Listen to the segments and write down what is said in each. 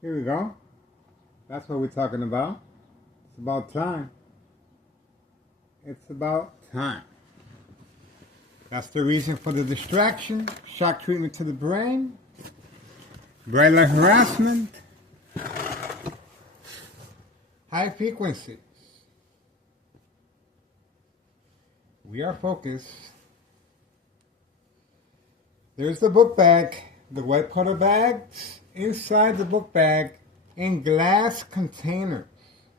Here we go. That's what we're talking about. It's about time. It's about time. That's the reason for the distraction, shock treatment to the brain, bright light harassment, high frequencies. We are focused. There's the book bag, the white powder bags inside the book bag in glass containers.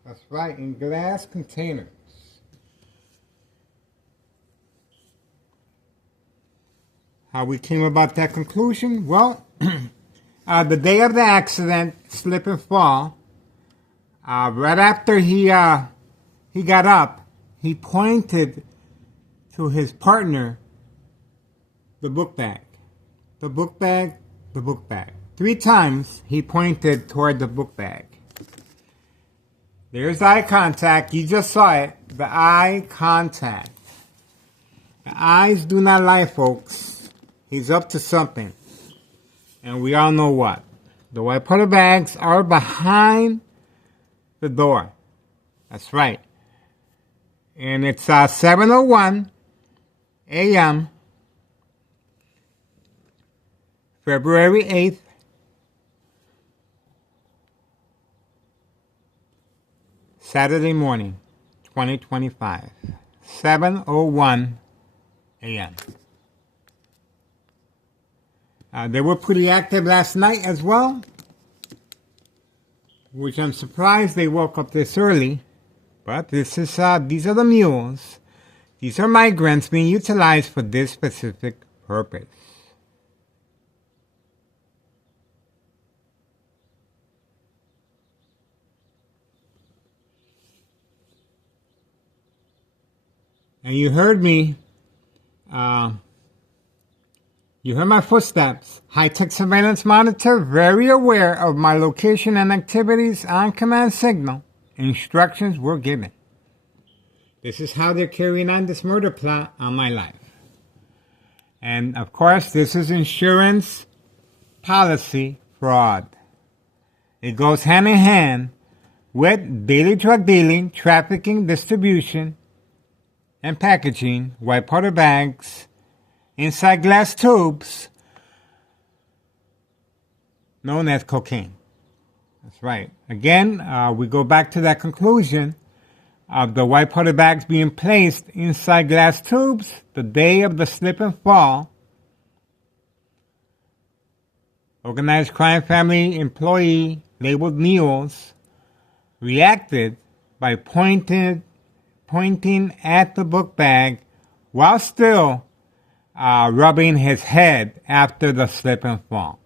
That's right, in glass containers. How we came about that conclusion? Well, the day of the accident, slip and fall, right after he got up, he pointed to his partner the book bag. The book bag, the book bag. 3 times he pointed toward the book bag. There's eye contact. You just saw it. The eye contact. The eyes do not lie, folks. He's up to something. And we all know what. The white powder bags are behind the door. That's right. And it's 7:01 a.m. February 8th, Saturday morning, 2025, 7:01 a.m. They were pretty active last night as well, which I'm surprised they woke up this early. But these are the mules. These are migrants being utilized for this specific purpose. And you heard me. You heard my footsteps. High-tech surveillance monitor, very aware of my location and activities on command signal. Instructions were given. This is how they're carrying on this murder plot on my life. And of course, this is insurance policy fraud. It goes hand in hand with daily drug dealing, trafficking, distribution, and packaging, white powder bags, inside glass tubes, known as cocaine. That's right. Again, we go back to that conclusion of the white powder bags being placed inside glass tubes the day of the slip and fall. Organized crime family employee labeled mules reacted by pointing at the book bag while still rubbing his head after the slip and fall.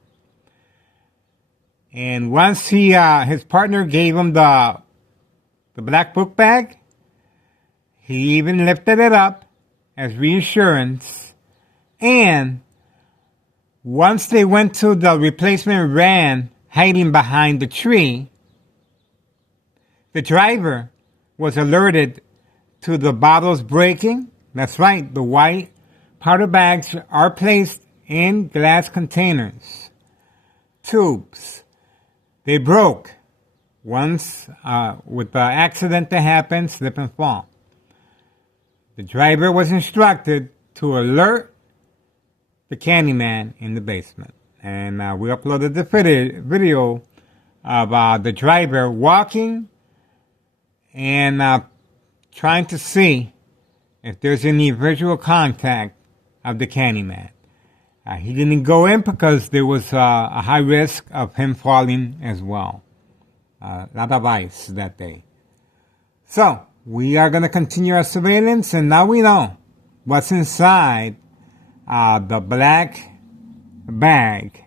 And once his partner gave him the black book bag, he even lifted it up as reassurance. And once they went to the replacement van hiding behind the tree, the driver was alerted to the bottles breaking. That's right, the white powder bags are placed in glass containers, tubes. They broke once with the accident that happened, slip and fall. The driver was instructed to alert the Candyman in the basement. And we uploaded the video of the driver walking and trying to see if there's any visual contact of the Candyman. He didn't go in because there was a high risk of him falling as well. A lot of ice that day. So, we are going to continue our surveillance, and now we know what's inside the black bag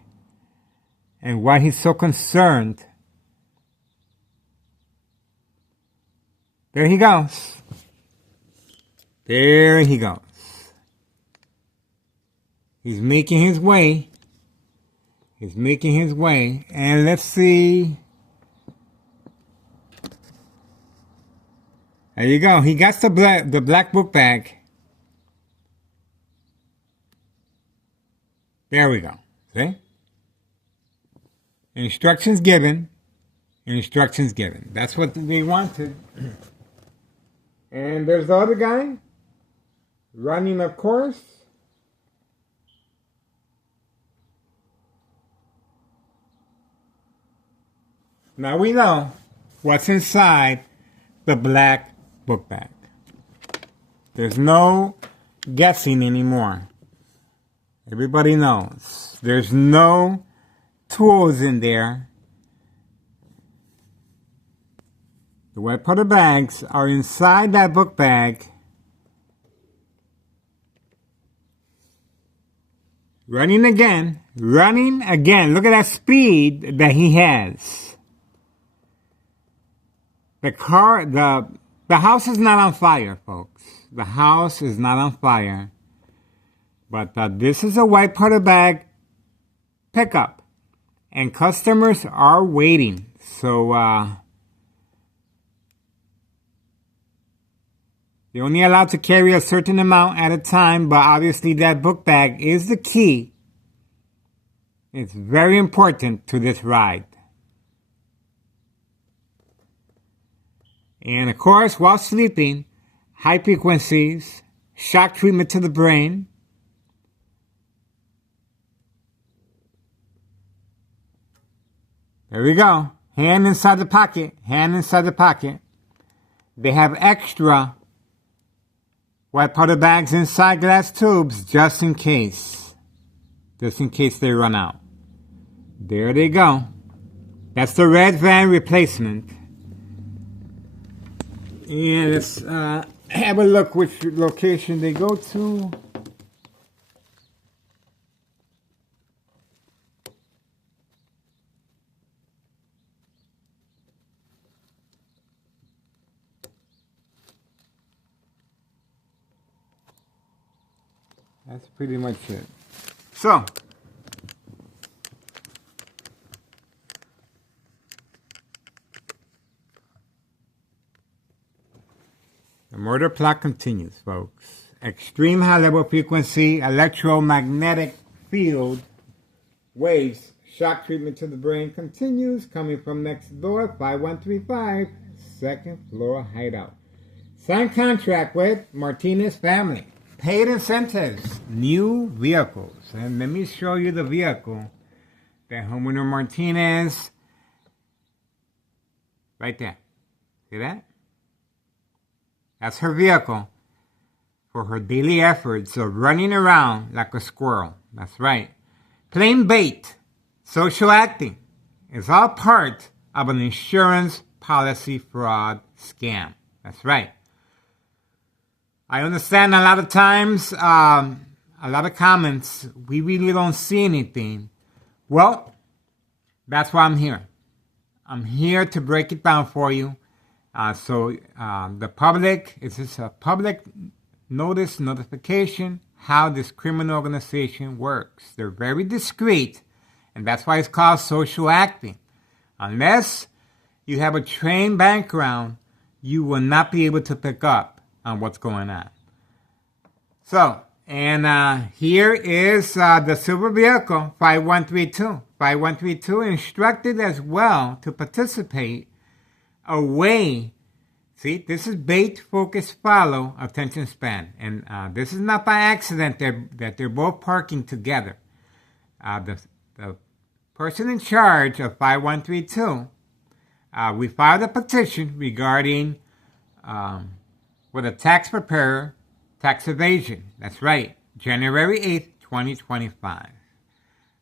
and why he's so concerned. There he goes. There he goes. He's making his way. He's making his way. And let's see. There you go. He got the black book bag. There we go. See? Instructions given. Instructions given. That's what they wanted. And there's the other guy. Running, of course. Now we know what's inside the black book bag. There's no guessing anymore. Everybody knows. There's no tools in there. The white powder bags are inside that book bag. Running again. Running again. Look at that speed that he has. The house is not on fire, folks. The house is not on fire. But this is a white powder bag pickup. And customers are waiting. So, you're only allowed to carry a certain amount at a time. But obviously that book bag is the key. It's very important to this ride. And of course, while sleeping, high frequencies, shock treatment to the brain. There we go. Hand inside the pocket. Hand inside the pocket. They have extra white powder bags inside glass tubes just in case. Just in case they run out. There they go. That's the red van replacement. And let's have a look which location they go to. That's pretty much it. So, the murder plot continues, folks. Extreme high-level frequency electromagnetic field waves shock treatment to the brain continues, coming from next door, 5135, second floor hideout. Signed contract with Martinez family. Paid incentives, new vehicles. And let me show you the vehicle that homeowner Martinez, right there. See that? That's her vehicle for her daily efforts of running around like a squirrel. That's right. Plain bait, social acting is all part of an insurance policy fraud scam. That's right. I understand a lot of times, a lot of comments, we really don't see anything. Well, that's why I'm here. I'm here to break it down for you. So the public, it's just a public notification how this criminal organization works. They're very discreet, and that's why it's called social acting. Unless you have a trained background, you will not be able to pick up on what's going on. So, and here is the silver vehicle, 5132. 5132 instructed as well to participate away. See, this is bait, focus, follow, attention span. And this is not by accident that they're both parking together. The person in charge of 5132, we filed a petition regarding with a tax preparer, tax evasion. That's right, January 8th, 2025.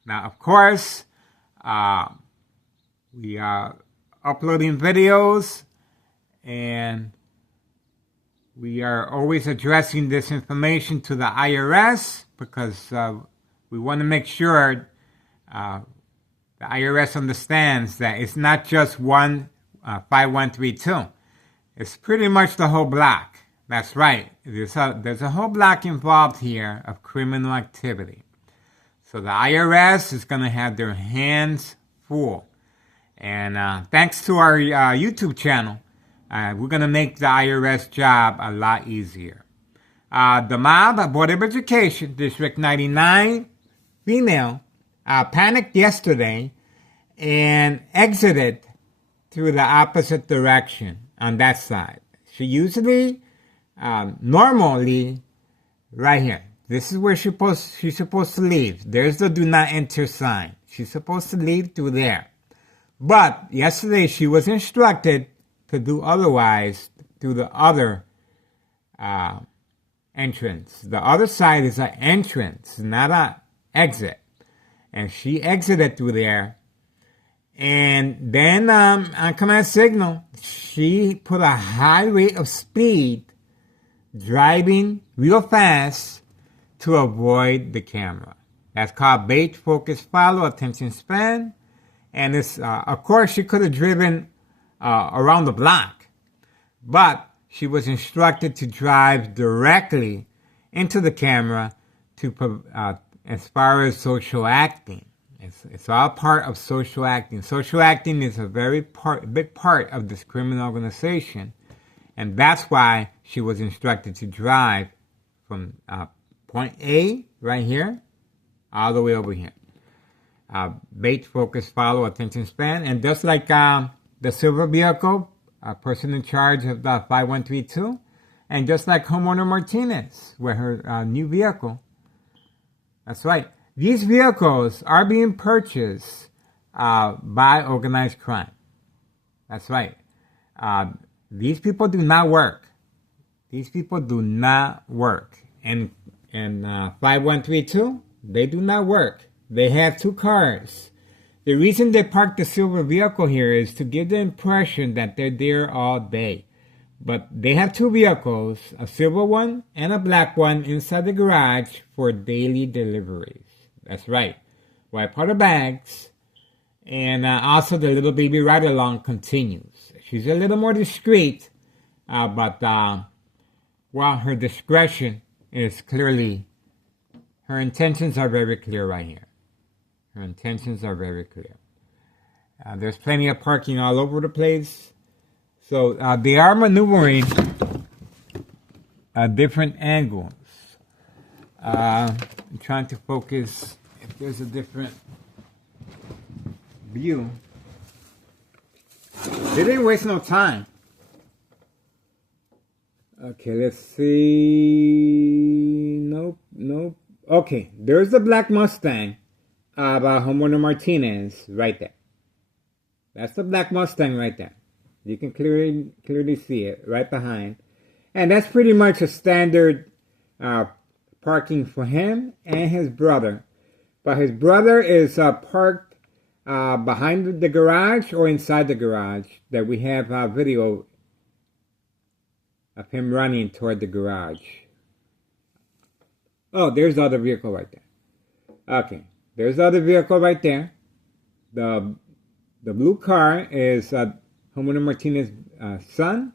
Now, of course, we are uploading videos, and We are always addressing this information to the IRS because we want to make sure the IRS understands that it's not just one 5132. It's pretty much the whole block. That's right. There's a whole block involved here of criminal activity. So the IRS is going to have their hands full. And thanks to our YouTube channel, we're going to make the IRS job a lot easier. The mob, Board of Education, District 99, female, panicked yesterday and exited through the opposite direction on that side. She usually, normally, right here. This is where she's supposed to leave. There's the do not enter sign. She's supposed to leave through there. But yesterday she was instructed to do otherwise through the other entrance. The other side is an entrance, not an exit. And she exited through there. And then on command signal, she put a high rate of speed, driving real fast to avoid the camera. That's called bait, focus, follow, attention span. And it's, of course, she could have driven around the block, but she was instructed to drive directly into the camera to, as far as social acting. It's all part of social acting. Social acting is a big part of this criminal organization, and that's why she was instructed to drive from point A, right here, all the way over here. Bait, focus, follow, attention span. And just like the silver vehicle, a person in charge of the 5132, and just like homeowner Martinez, with her new vehicle. That's right. These vehicles are being purchased by organized crime. That's right. These people do not work. These people do not work. And 5132, they do not work. They have two cars. The reason they parked the silver vehicle here is to give the impression that they're there all day. But they have two vehicles, a silver one and a black one, inside the garage for daily deliveries. That's right. Wipe out the bags. And also the little baby ride-along continues. She's a little more discreet, but well, her discretion is clearly, her intentions are very clear right here. Her intentions are very clear. There's plenty of parking all over the place. So they are maneuvering different angles. I'm trying to focus if there's a different view. They didn't waste no time. Okay, let's see. Nope. Okay, there's the black Mustang of homeowner Martinez right there. That's the black Mustang right there. You can clearly see it right behind. And that's pretty much a standard parking for him and his brother. But his brother is parked behind the garage or inside the garage, that we have a video of him running toward the garage. Oh, there's the other vehicle right there. Okay, there's the other vehicle right there. The blue car is homeowner Martinez's son,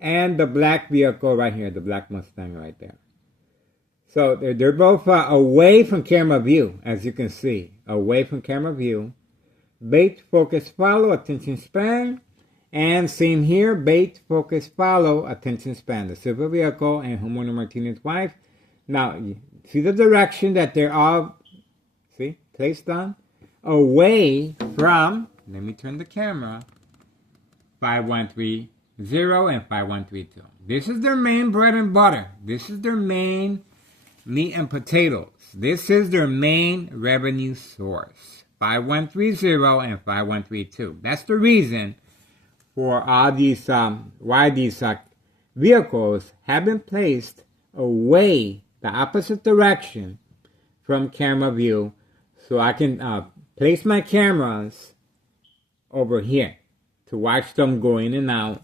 and the black vehicle right here, the black Mustang right there. So they're both away from camera view, as you can see, away from camera view. Bait, focus, follow, attention span. And same here, bait, focus, follow, attention span. The silver vehicle and homeowner Martinez's wife. Now, see the direction that they're all, see, placed on? Away from, let me turn the camera, 5130 and 5132. This is their main bread and butter. This is their main meat and potatoes. This is their main revenue source. 5130 and 5132. That's the reason for all these, why these vehicles have been placed away, the opposite direction from camera view, so I can place my cameras over here to watch them go in and out,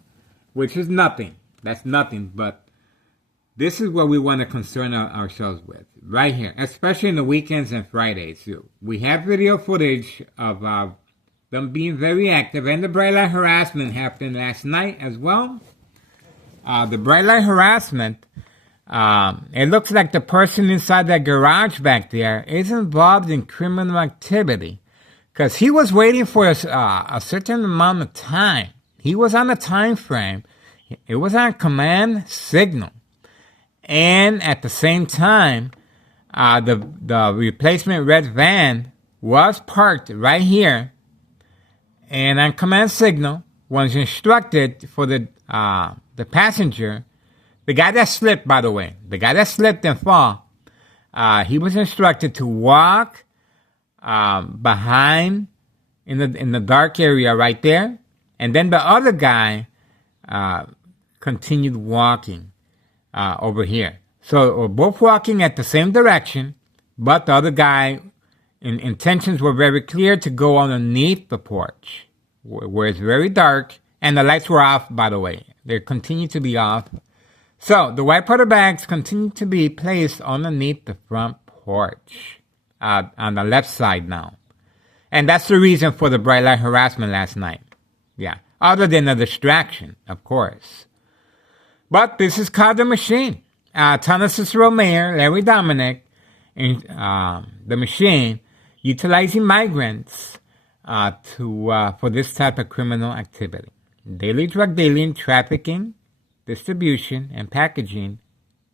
which is nothing. That's nothing, but This is what we want to concern ourselves with right here, especially in the weekends and Fridays. We have video footage of them being very active, and the bright light harassment happened last night as well. The bright light harassment, it looks like the person inside that garage back there is involved in criminal activity because he was waiting for a certain amount of time. He was on a time frame. It was on a command signal. And at the same time, the replacement red van was parked right here. And on command signal was instructed for the passenger, the guy that slipped, by the way, the guy that slipped and fell, he was instructed to walk behind in the dark area right there. And then the other guy continued walking over here. So we're both walking at the same direction, but the other guy, intentions were very clear to go underneath the porch, where it's very dark, and the lights were off, by the way. They continue to be off. So the white powder bags continue to be placed underneath the front porch, on the left side now. And that's the reason for the bright light harassment last night. Yeah. Other than a distraction, of course. But this is called the machine. Thomas Cicero Mayor, Larry Dominic, and the machine, utilizing migrants for this type of criminal activity. Daily drug dealing, trafficking, distribution, and packaging,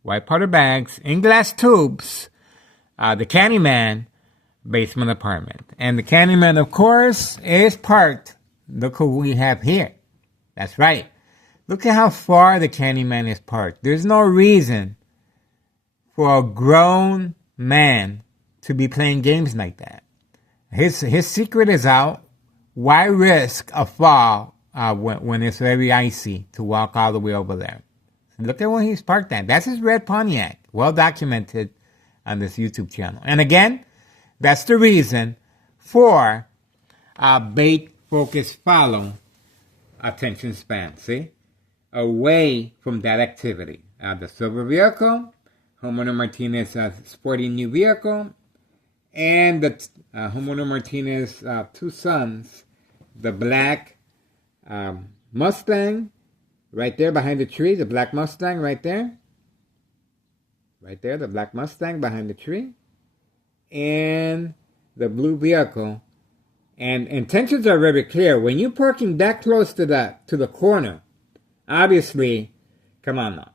white powder bags, in glass tubes, the Candyman basement apartment. And the Candyman, of course, is parked. Look who we have here. That's right. Look at how far the Candyman is parked. There's no reason for a grown man to be playing games like that. His secret is out. Why risk a fall when it's very icy to walk all the way over there? Look at where he's parked at. That's his red Pontiac. Well documented on this YouTube channel. And again, that's the reason for bait, focus, follow, attention span. See? Away from that activity. The silver vehicle, homeowner Martinez sporting new vehicle, and the homeowner Martinez two sons, the black Mustang right there behind the tree, the black Mustang right there. Right there, the black Mustang behind the tree. And the blue vehicle. And intentions are very clear. When you're parking that close to the corner, obviously, come on now.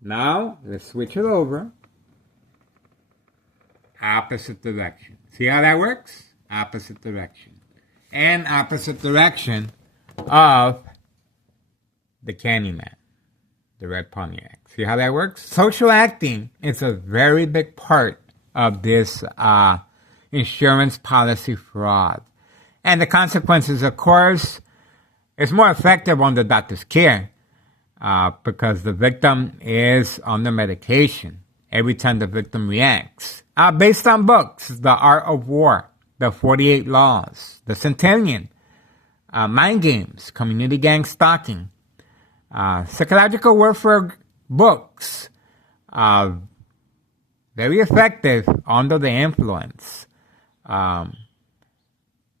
Now, let's switch it over. Opposite direction. See how that works? Opposite direction. And opposite direction of the Candyman, the red Pontiac. See how that works? Social acting is a very big part of this insurance policy fraud. And the consequences, of course, is more effective on the doctor's care because the victim is under medication every time the victim reacts. Based on books, The Art of War, The 48 Laws, The Centennial, Mind Games, Community Gang Stalking, psychological warfare books, very effective under the influence.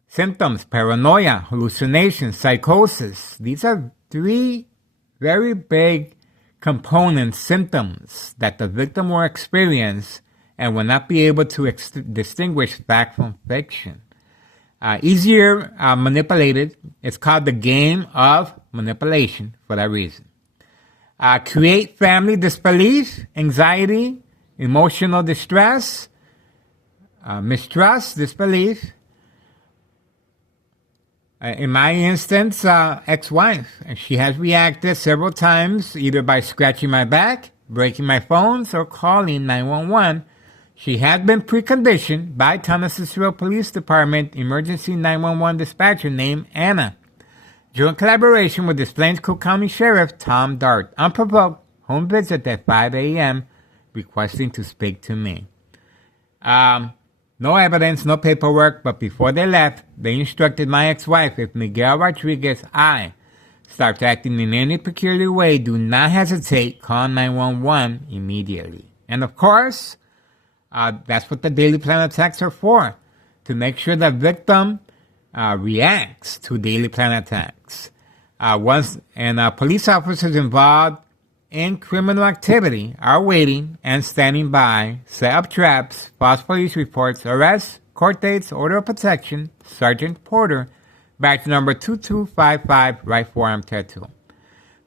Symptoms, paranoia, hallucinations, psychosis. These are three very big component symptoms that the victim will experience and will not be able to distinguish fact from fiction. Easier manipulated. It's called the game of manipulation for that reason. Create family disbelief, anxiety, emotional distress, mistrust, disbelief. In my instance, ex-wife. She has reacted several times, either by scratching my back, breaking my phones, or calling 911. She had been preconditioned by Thomas Cicero Police Department Emergency 911 dispatcher named Anna. During collaboration with Des Plaines Cook County Sheriff Tom Dart, unprovoked, home visit at 5 a.m., requesting to speak to me. No evidence, no paperwork, but before they left, they instructed my ex-wife, if Miguel Rodriguez I starts acting in any peculiar way, do not hesitate. Call 911 immediately. And of course, that's what the daily plan attacks are for, to make sure the victim reacts to daily plan attacks. Police officers involved in criminal activity are waiting and standing by, set up traps, false police reports, arrests, court dates, order of protection, Sergeant Porter, badge number 2255, right forearm tattoo.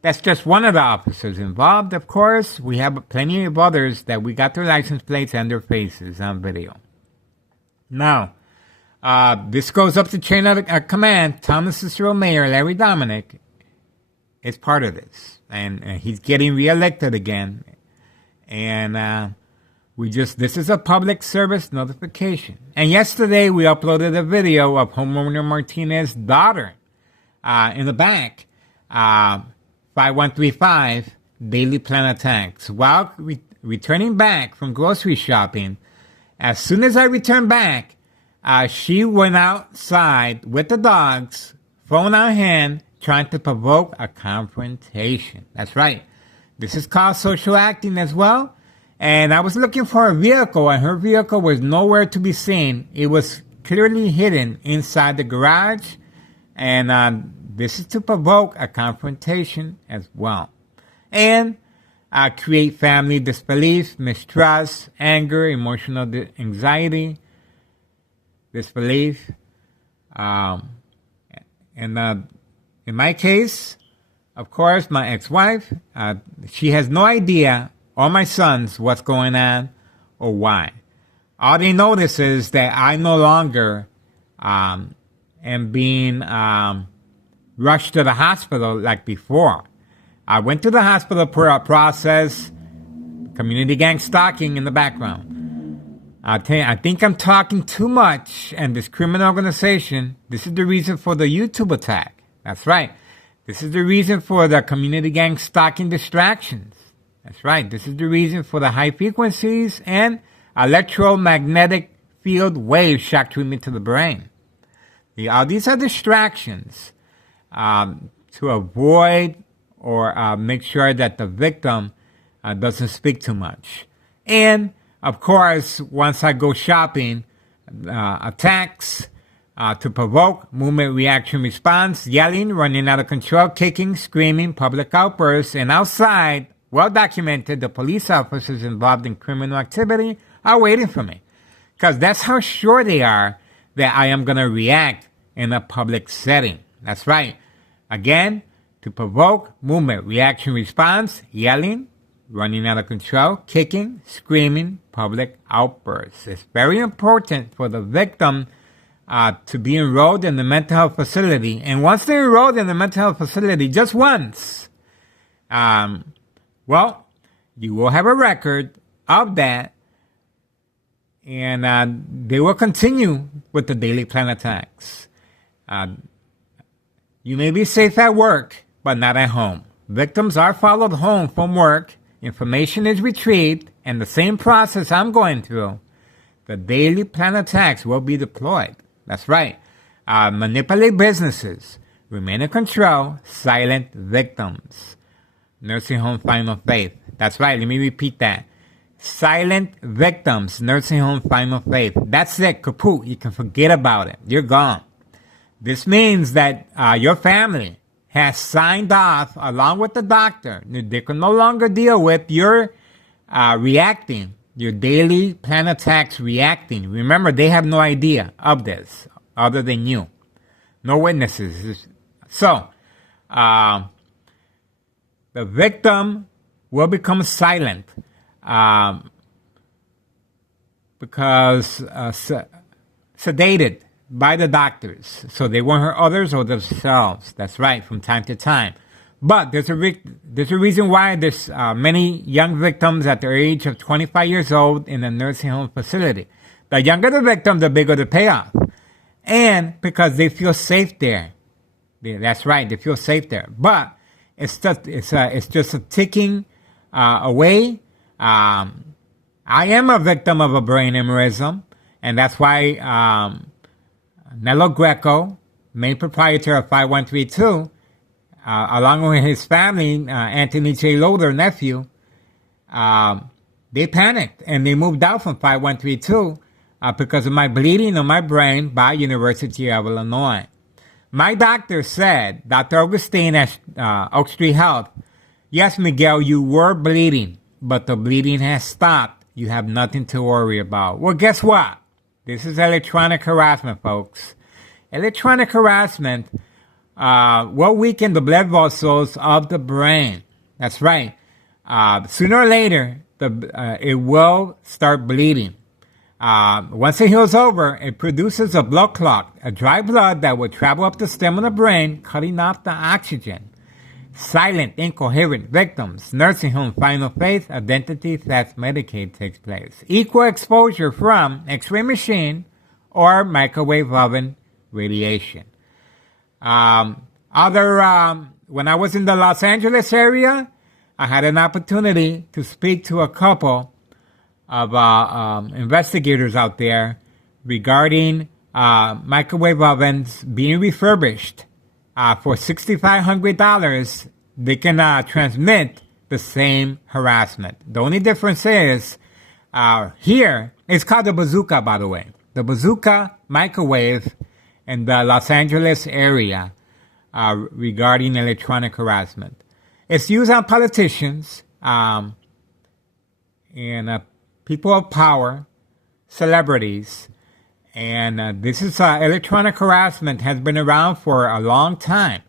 That's just one of the officers involved. Of course, we have plenty of others that we got their license plates and their faces on video. Now, this goes up the chain of command. Thomas Cicero Mayor Larry Dominic is part of this, and he's getting reelected again. And this is a public service notification. And yesterday we uploaded a video of homeowner Martinez's daughter in the back, 5135 daily plan attacks. While returning back from grocery shopping, as soon as I returned back, she went outside with the dogs, phone on hand, trying to provoke a confrontation. That's right. This is called social acting as well. And I was looking for a vehicle, and her vehicle was nowhere to be seen. It was clearly hidden inside the garage. And this is to provoke a confrontation as well. And create family disbelief, mistrust, anger, emotional anxiety, disbelief. In my case, of course, my ex-wife, she has no idea, or my sons, what's going on or why. All they notice is that I no longer am being rushed to the hospital like before. I went to the hospital for a process, community gang stalking in the background. I think I'm talking too much, and this criminal organization, this is the reason for the YouTube attack. That's right. This is the reason for the community gang stalking distractions. That's right. This is the reason for the high frequencies and electromagnetic field wave shock treatment to the brain. These are distractions to avoid or make sure that the victim doesn't speak too much. And, of course, once I go shopping, attacks, to provoke, movement, reaction, response, yelling, running out of control, kicking, screaming, public outbursts, and outside, well documented, the police officers involved in criminal activity are waiting for me. Because that's how sure they are that I am going to react in a public setting. That's right. Again, to provoke, movement, reaction, response, yelling, running out of control, kicking, screaming, public outbursts. It's very important for the victim to be enrolled in the mental health facility. And once they're enrolled in the mental health facility, just once, well, you will have a record of that, and they will continue with the daily plan attacks. You may be safe at work, but not at home. Victims are followed home from work, information is retrieved, and the same process I'm going through, the daily plan attacks will be deployed. That's right. Manipulate businesses. Remain in control. Silent victims. Nursing home final faith. That's right. Let me repeat that. Silent victims. Nursing home final faith. That's it. Kaput. You can forget about it. You're gone. This means that your family has signed off along with the doctor. They can no longer deal with your reacting. Your daily plan attacks reacting. Remember, they have no idea of this other than you. No witnesses. So, the victim will become silent because sedated by the doctors. So they won't hurt others or themselves. That's right, from time to time. But there's a reason why there's many young victims at the age of 25 years old in a nursing home facility. The younger the victim, the bigger the payoff. And because they feel safe there. That's right, they feel safe there. But it's just a ticking away. I am a victim of a brain aneurysm, and that's why Nello Greco, main proprietor of 5132, along with his family, Anthony J. Lowe, nephew, they panicked and they moved out from 5132 because of my bleeding on my brain by University of Illinois. My doctor said, Dr. Augustine at Oak Street Health, yes, Miguel, you were bleeding, but the bleeding has stopped. You have nothing to worry about. Well, guess what? This is electronic harassment, folks. Electronic harassment will weaken the blood vessels of the brain. That's right. Sooner or later, it will start bleeding. Once it heals over, it produces a blood clot, a dry blood that will travel up the stem of the brain, cutting off the oxygen. Silent, incoherent victims, nursing home, final phase, identity theft, Medicaid takes place. Equal exposure from X-ray machine or microwave oven radiation. When I was in the Los Angeles area, I had an opportunity to speak to a couple of investigators out there regarding microwave ovens being refurbished. For $6,500, they can transmit the same harassment. The only difference is here, it's called the Bazooka, by the way. The Bazooka microwave in the Los Angeles area regarding electronic harassment. It's used on politicians and people of power, celebrities, and this is electronic harassment has been around for a long time.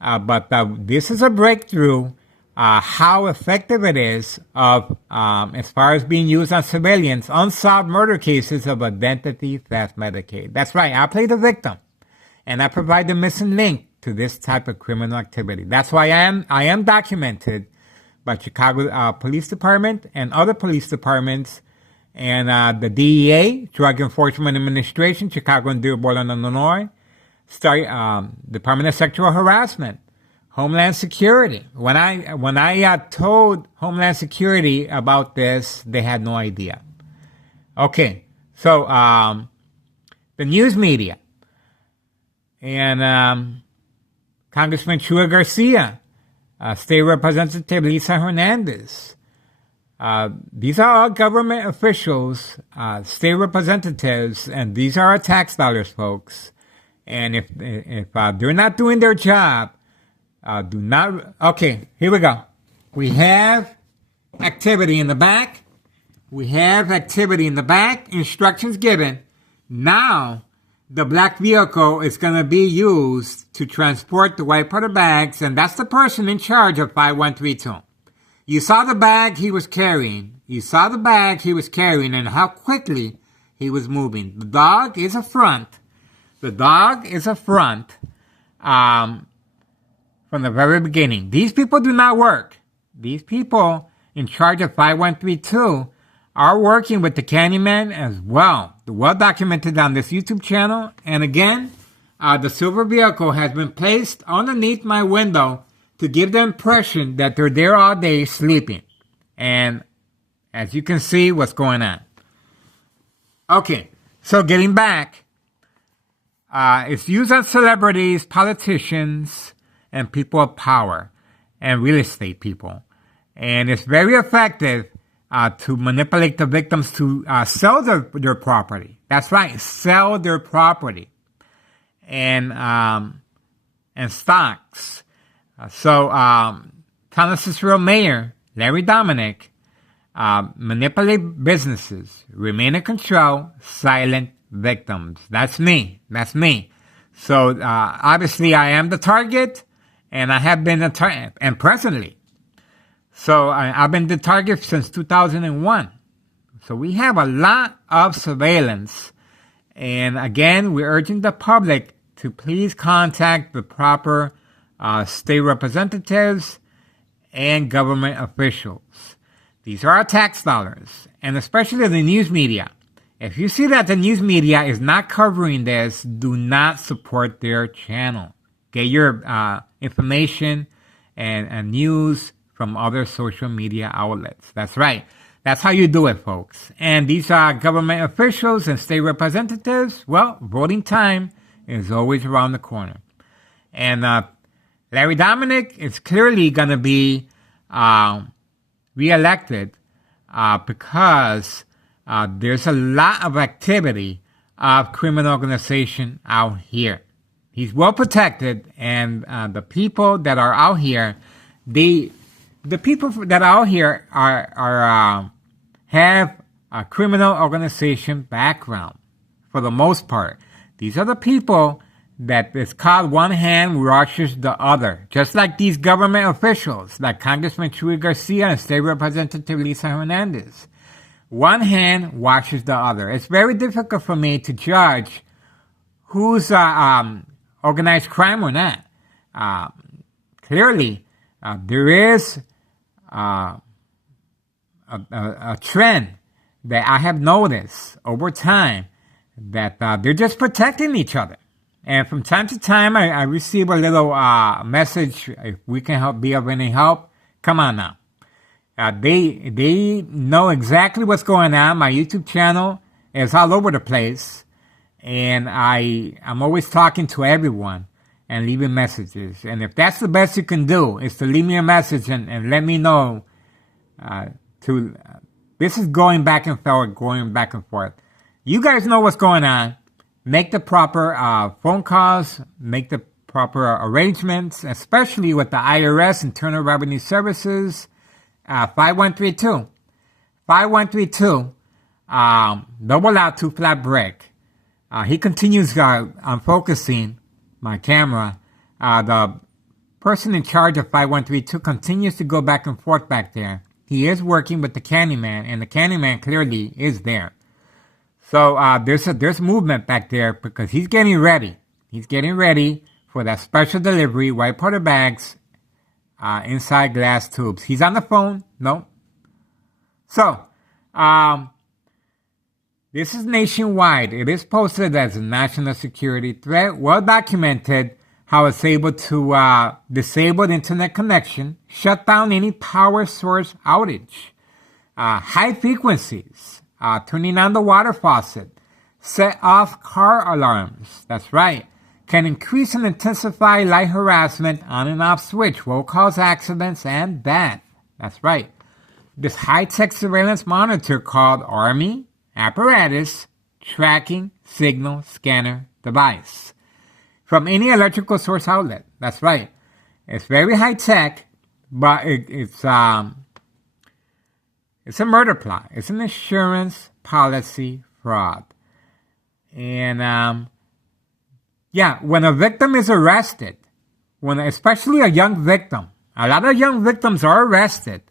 But this is a breakthrough how effective it is of as far as being used on civilians, unsolved murder cases of identity theft Medicaid. That's right, I play the victim, and I provide the missing link to this type of criminal activity. That's why I am documented by Chicago Police Department and other police departments, and the DEA, Drug Enforcement Administration, Chicago and Dearborn, Illinois, Department of Sexual Harassment, Homeland Security. When I told Homeland Security about this, they had no idea. Okay, so the news media and Congressman Chua Garcia, State Representative Lisa Hernandez. These are all government officials, state representatives, and these are our tax dollars, folks. And if they're not doing their job, do not. Okay, here we go. We have activity in the back. Instructions given. Now, the black vehicle is going to be used to transport the white powder bags, and that's the person in charge of 5132. You saw the bag he was carrying. And how quickly he was moving. The dog is a front. From the very beginning. These people do not work. These people in charge of 5132 are working with the Candyman as well. Well documented on this YouTube channel. And again, the silver vehicle has been placed underneath my window to give the impression that they're there all day sleeping. And as you can see, what's going on. Okay, so getting back, it's used on celebrities, politicians, and people of power, and real estate people. And it's very effective to manipulate the victims to sell their property. That's right, sell their property. And stocks. So, Cicero Mayor Larry Dominic manipulate businesses, remain in control, silent victims. That's me. So, obviously, I am the target, and I have been the target, and presently. So, I've been the target since 2001. So, we have a lot of surveillance, and again, we're urging the public to please contact the proper state representatives and government officials. These are our tax dollars, and especially the news media. If you see that the news media is not covering this, do not support their channel. Get your information and news from other social media outlets. That's right. That's how you do it, folks. And these are government officials and state representatives. Well, voting time is always around the corner. And Larry Dominic is clearly going to be reelected because there's a lot of activity of criminal organization out here. He's well protected, and the people that are out here, the people that are out here have a criminal organization background for the most part. These are the people that is called one hand washes the other, just like these government officials, like Congressman Chuy Garcia and State Representative Lisa Hernandez. One hand washes the other. It's very difficult for me to judge who's organized crime or not. Clearly, there is a trend that I have noticed over time that they're just protecting each other. And from time to time, I receive a little message, if we can be of any help. Come on now. They know exactly what's going on. My YouTube channel is all over the place. And I'm always talking to everyone and leaving messages. And if that's the best you can do, is to leave me a message and let me know. This is going back and forth. You guys know what's going on. Make the proper phone calls. Make the proper arrangements, especially with the IRS, Internal Revenue Services. 5132. 5132. Double out, 2 flat break. He continues on focusing my camera. The person in charge of 5132 continues to go back and forth back there. He is working with the Candyman, and the Candyman clearly is there. So there's movement back there because he's getting ready. He's getting ready for that special delivery, white powder bags, inside glass tubes. He's on the phone. No. So, this is nationwide. It is posted as a national security threat. Well documented how it's able to disable the internet connection, shut down any power source outage, high frequencies, turning on the water faucet, set off car alarms. That's right. Can increase and intensify light harassment, on and off switch, will cause accidents and death. That's right. This high-tech surveillance monitor called Army Apparatus Tracking Signal Scanner Device from any electrical source outlet. That's right. It's very high-tech, but it's a murder plot. It's an insurance policy fraud. And when a victim is arrested, especially a young victim, a lot of young victims are arrested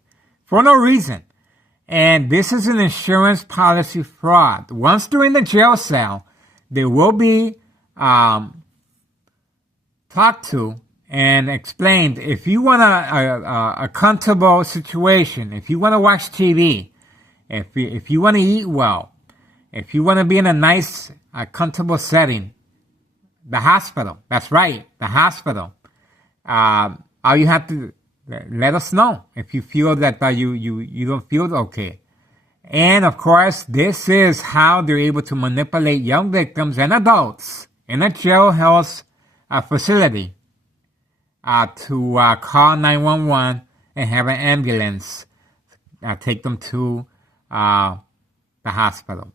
for no reason. And this is an insurance policy fraud. Once they're in the jail cell, they will be talked to and explained. If you want a comfortable situation, if you want to watch TV, if you want to eat well, if you want to be in a nice, comfortable setting, the hospital. That's right, the hospital. All you have to let us know if you feel that you don't feel okay. And of course, this is how they're able to manipulate young victims and adults in a jail health facility to call 911 and have an ambulance take them to the hospital.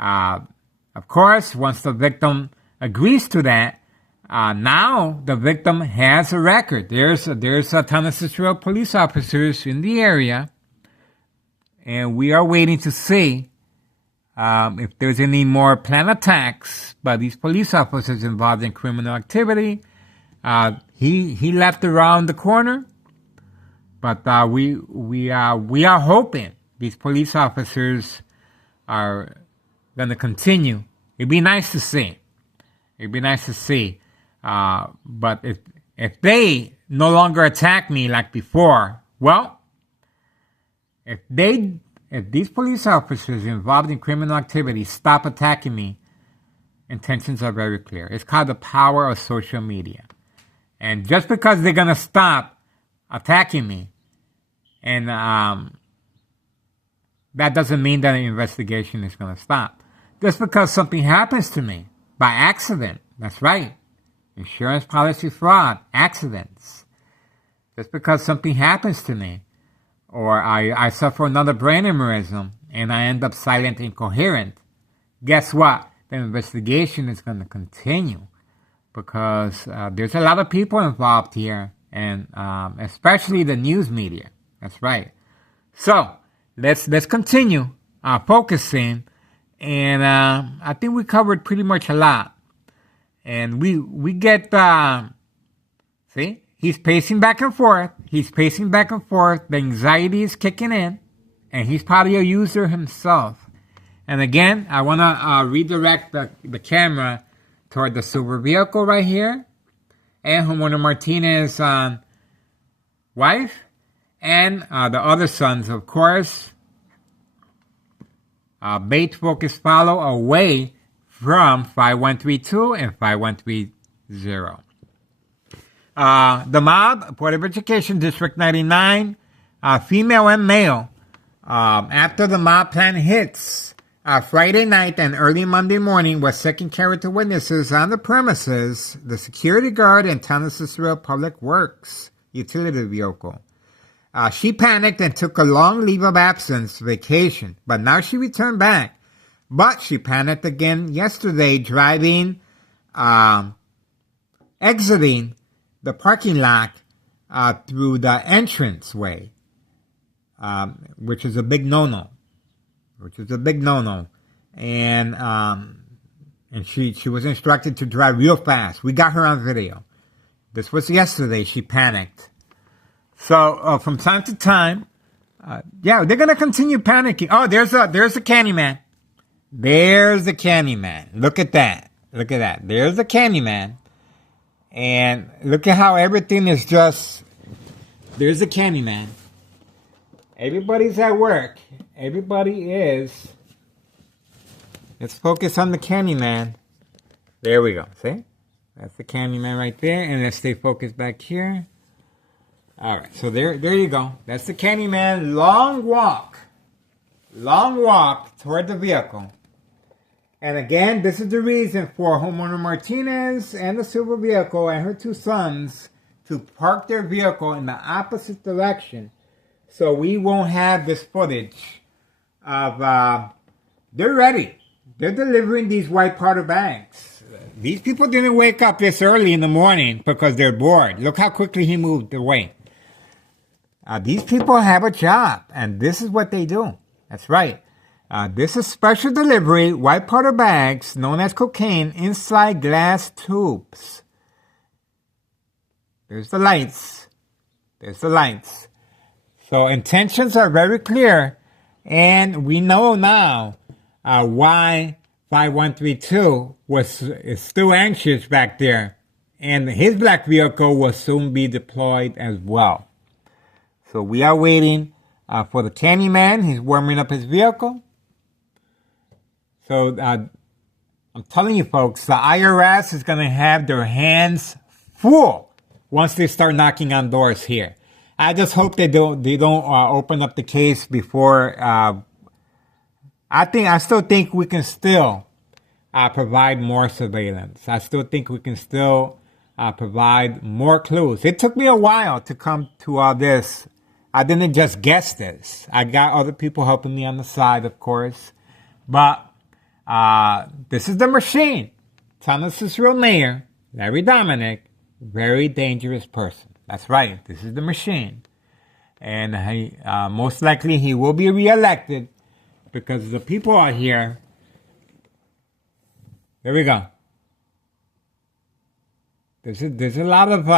Of course, once the victim agrees to that, now the victim has a record. There's a ton of Cicero police officers in the area, and we are waiting to see if there's any more planned attacks by these police officers involved in criminal activity. He left around the corner, but we are hoping these police officers are going to continue. It'd be nice to see. It'd be nice to see. But if they no longer attack me like before, well, if these police officers involved in criminal activity stop attacking me, intentions are very clear. It's called the power of social media. And just because they're going to stop attacking me, and that doesn't mean that the investigation is going to stop. Just because something happens to me by accident, that's right. insurance policy fraud, accidents. Just because something happens to me, or I suffer another brain aneurysm, and I end up silent and incoherent, guess what? The investigation is going to continue, because there's a lot of people involved here, and especially the news media. That's right. So let's continue focusing, and I think we covered pretty much a lot. And we get see, he's pacing back and forth. He's pacing back and forth. The anxiety is kicking in, and he's probably a user himself. And again, I want to redirect the camera toward the silver vehicle right here, and Homeowner Martinez's wife, and the other sons, of course. Bait focus follow away from 5132 and 5130. The mob, Board of Education, District 99, female and male. After the mob plan hits, Friday night and early Monday morning was second character witnesses on the premises, the security guard and Town of Cicero Public Works utility vehicle. She panicked and took a long leave of absence vacation, but now she returned back. But she panicked again yesterday driving, exiting the parking lot through the entranceway, which is a big no-no. And she was instructed to drive real fast. We got her on video. This was yesterday. She panicked. So from time to time, they're going to continue panicking. Oh, there's a Candyman. There's the Candyman. Look at that. There's the Candyman. And look at how everything is just... There's the Candyman. Everybody's at work. Everybody is... Let's focus on the Candyman. There we go. See? That's the Candyman right there. And let's stay focused back here. Alright, so there you go. That's the Candyman. Long walk toward the vehicle. And again, this is the reason for Homeowner Martinez and the silver vehicle and her two sons to park their vehicle in the opposite direction, so we won't have this footage of, they're ready. They're delivering these white powder bags. These people didn't wake up this early in the morning because they're bored. Look how quickly he moved away. These people have a job, and this is what they do. That's right. This is special delivery, white powder bags, known as cocaine, inside glass tubes. There's the lights. So intentions are very clear, and we know now why 5132 is still anxious back there, and his black vehicle will soon be deployed as well. So we are waiting for the Candyman. He's warming up his vehicle. So I'm telling you folks, the IRS is going to have their hands full once they start knocking on doors here. I just hope they don't open up the case before. I still think we can still provide more surveillance. I still think we can still provide more clues. It took me a while to come to all this. I didn't just guess this. I got other people helping me on the side, of course. But this is the machine. Town of Cicero Mayor, Larry Dominic, very dangerous person. That's right. This is the machine. And he, most likely he will be reelected because the people are here. There we go. There's a lot of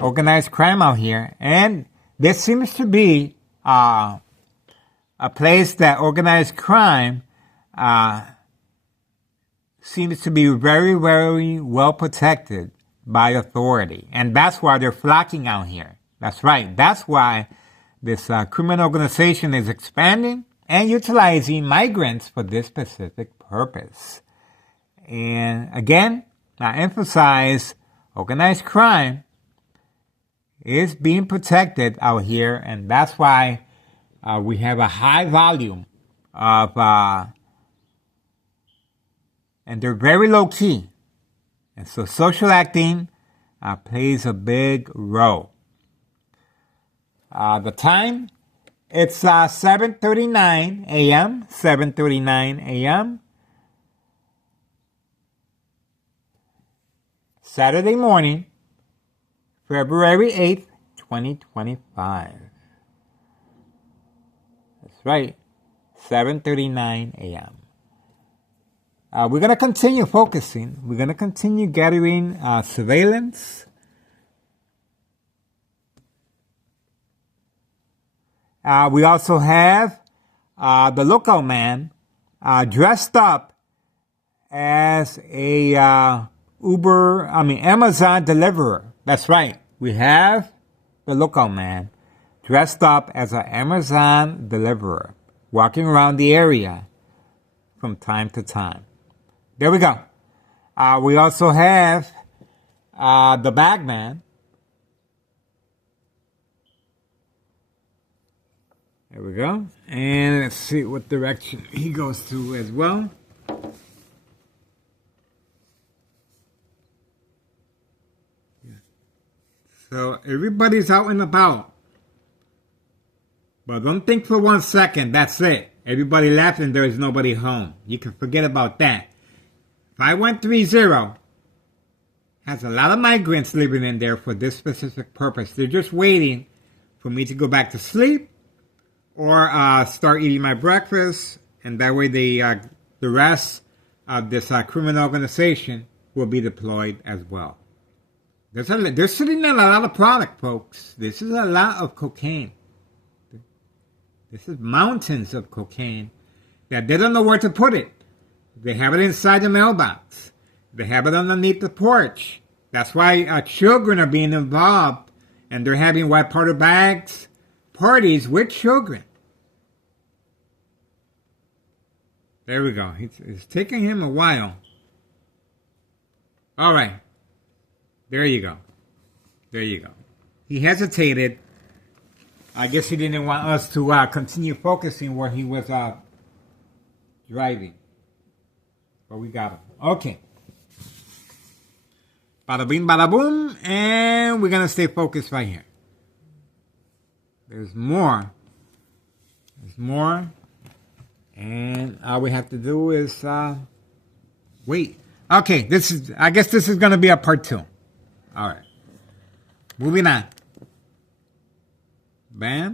organized crime out here. And this seems to be a place that organized crime seems to be very, very well protected by authority. And that's why they're flocking out here. That's right. That's why this criminal organization is expanding and utilizing migrants for this specific purpose. And again, I emphasize organized crime is being protected out here, and that's why we have a high volume of, and they're very low key. And so social acting plays a big role. The time, it's 7:39 a.m., 7:39 a.m., Saturday morning, February 8th, 2025. That's right, 7:39 a.m. We're going to continue focusing. We're going to continue gathering surveillance. We also have the local man dressed up as a Amazon deliverer. That's right. We have the local man dressed up as an Amazon deliverer, walking around the area from time to time. There we go. We also have the bagman. There we go. And let's see what direction he goes to as well. So everybody's out and about. But don't think for 1 second, that's it. Everybody left and there is nobody home. You can forget about that. 5130 has a lot of migrants living in there for this specific purpose. They're just waiting for me to go back to sleep or start eating my breakfast, and that way the rest of this criminal organization will be deployed as well. They're sitting on a lot of product, folks. This is a lot of cocaine. This is mountains of cocaine that they don't know where to put it. They have it inside the mailbox. They have it underneath the porch. That's why children are being involved, and they're having white powder bags parties with children. There we go. It's taking him a while. All right. There you go. There you go. He hesitated. I guess he didn't want us to continue focusing where he was driving. But we got him. Okay. Bada bing, bada boom. And we're going to stay focused right here. There's more. There's more. And all we have to do is wait. Okay, I guess this is going to be a part 2. All right. Moving on. Bam.